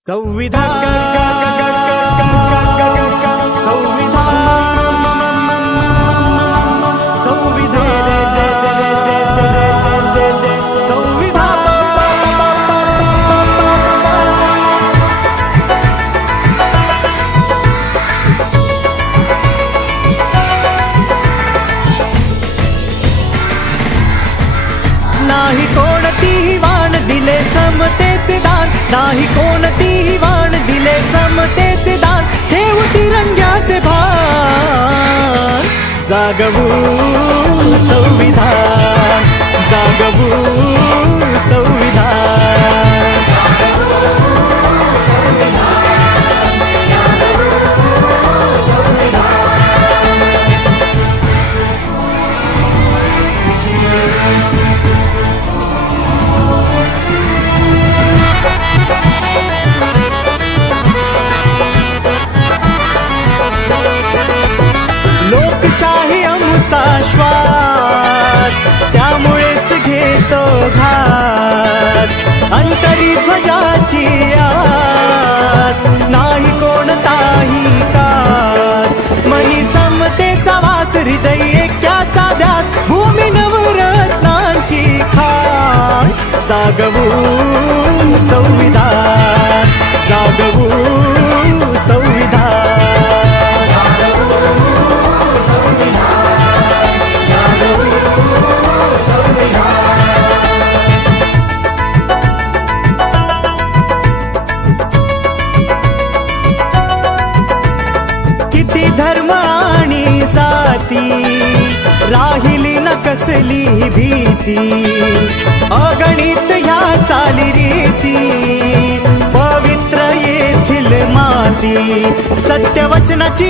संविधान. नाही कोणतीही वाण दिले समतेचे नाही कोणतीही वाण दिले समतेचे दान. ठेव तिरंग्याचे भान. जागवू. शाही आमचा श्वास. त्यामुळेच घेतो घास. अंतरी ध्वजाची आस नाही कोणताही कास. मनी समतेचा वास हृदय ऐक्याचा ध्यास. भूमी नवरत्नांची खास. जागवू किती धर्म आणि जाती. राहिली न कसली भीती. अगणित ह्या चाली रीती. पवित्र येथील माती. सत्यवचनाची